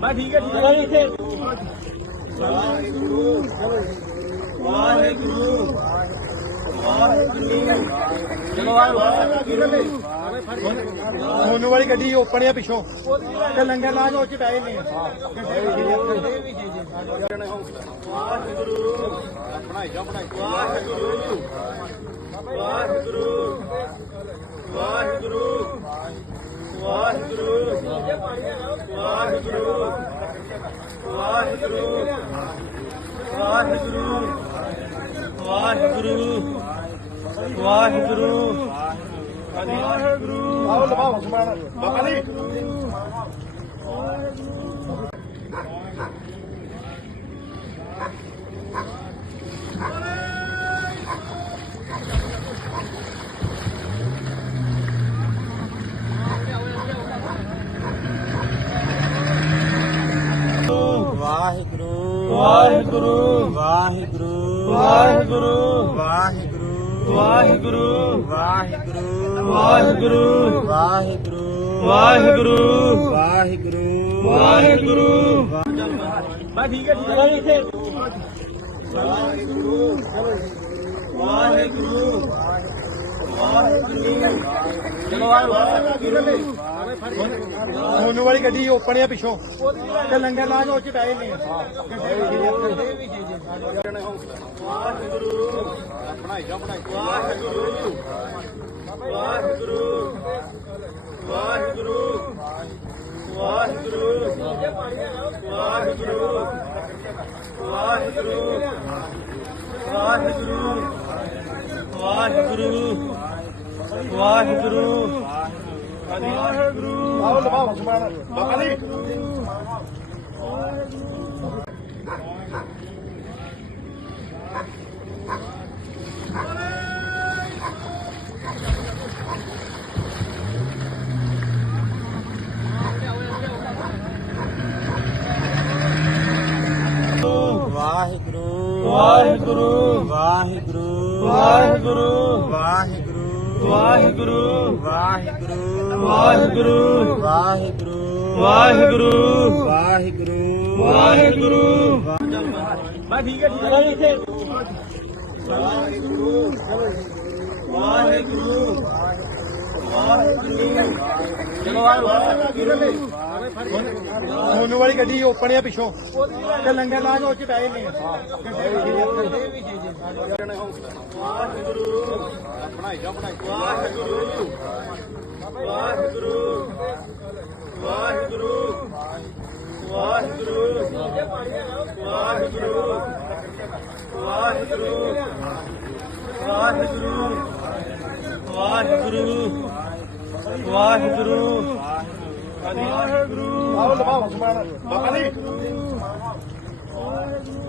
ਬਾ ਠੀਕ ਹੈ ਠੀਕ ਹੈ। ਜੀ ਇੱਥੇ ਵਾਹਿਗੁਰੂ ਚਲੋ ਆ ਸੋਨੂ ਵਾਲੀ ਗੱਡੀ ਓਪਨ ਆ ਪਿੱਛੋਂ। ਤੇ ਲੰਗਰ ਲਾ ਕੇ ਉਹ ਚ ਨੇ ਵਾਹਿਗੁਰੂ ਵਾਹਿਗੁਰੂ ਵਾਹਿਗੁਰੂ ਵਾਹਿਗੁਰੂ। ਵਾਹਿਗੁਰੂ ਵਾਹਿਗੁਰੂ ਵਾਹਿਗੁਰੂ ਵਾਹਿਗੁਰੂ ਆਓ ਲਵਾਓ ਸਮਾਨ ਬਾਬਾ ਜੀ ਵਾਹਿਗੁਰੂ ਵਾਹਿਗੁਰੂ ਵਾਹਿਗੁਰੂ ਵਾਹਿਗੁਰੂ ਵਾਹਿਗੁਰੂ ਵਾਹਿਗੁਰੂ ਵਾਹਿਗੁਰੂ ਵਾਹਿਗੁਰੂ ਵਾਹਿਗੁਰੂ ਵਾਹਿਗੁਰੂ ਵਾਹਿਗੁਰੂ ਵਾਹਿਗੁਰੂ ਬਾ ਠੀਕ ਹੈ ਠੀਕ ਹੈ ਇੱਥੇ ਵਾਹਿਗੁਰੂ ਵਾਹਿਗੁਰੂ ਚਲੋ ਵਾਲੀ ਗੱਡੀ ਓਪਨ ਆ ਪਿੱਛੋਂ। ਤੇ ਲੰਗਰ ਲਾ ਕੇ ਉਹ ਚ ਬਹਿ ਨੇ ਵਾਹਿਗੁਰੂ ਵਾਹਿਗੁਰੂ ਵਾਹਿਗੁਰੂ ਵਾਹਿਗੁਰੂ ਵਾਹਿਗੁਰੂ ਵਾਹਿਗੁਰੂ ਵਾਹਿਗੁਰੂ ਵਾਹਿਗੁਰੂ ਵਾਹਿਗੁਰੂ। ਆਓ ਲਵਾਓ ਸਮਾਨ ਬਾਬਾ ਜੀ ਵਾਹਿਗੁਰੂ। ਵਾਹਿਗੁਰੂ। ਵਾਹਿਗੁਰੂ। ਵਾਹਿਗੁਰੂ। ਵਾਹਿਗੁਰੂ। ਵਾਹਿਗੁਰੂ। ਵਾਹਿਗੁਰੂ। ਵਾਹਿਗੁਰੂ। ਵਾਹਿਗੁਰੂ। ਵਾਹਿਗੁਰੂ। ਵਾਹਿਗੁਰੂ। ਵਾਹਿਗੁਰੂ। ਬਾ ਠੀਕ ਹੈ ਠੀਕ ਹੈ। ਇੱਥੇ। ਵਾਹਿਗੁਰੂ। ਵਾਹਿਗੁਰੂ। ਚਲੋ ਆ ਸੋਨੂ ਵਾਲੀ ਗੱਡੀ ਓਪਨ ਆ ਪਿੱਛੋਂ। ਤੇ ਲੰਗਰ ਲਾ ਕੇ ਉਹ ਚ ਬਹਿ ਨੇ ਵਾਹਿਗੁਰੂ ਵਾਹਿਗੁਰੂ ਵਾਹਿਗੁਰੂ ਵਾਹਿਗੁਰੂ ਵਾਹਿਗੁਰੂ ਵਾਹਿਗੁਰੂ ਵਾਹਿਗੁਰੂ ਵਾਹਿਗੁਰੂ ਵਾਹਿਗੁਰੂ ਆਓ ਲਵਾਓ ਸਮਾਨ ਬਾਬਾ ਜੀ ਵਾਹਿਗੁਰੂ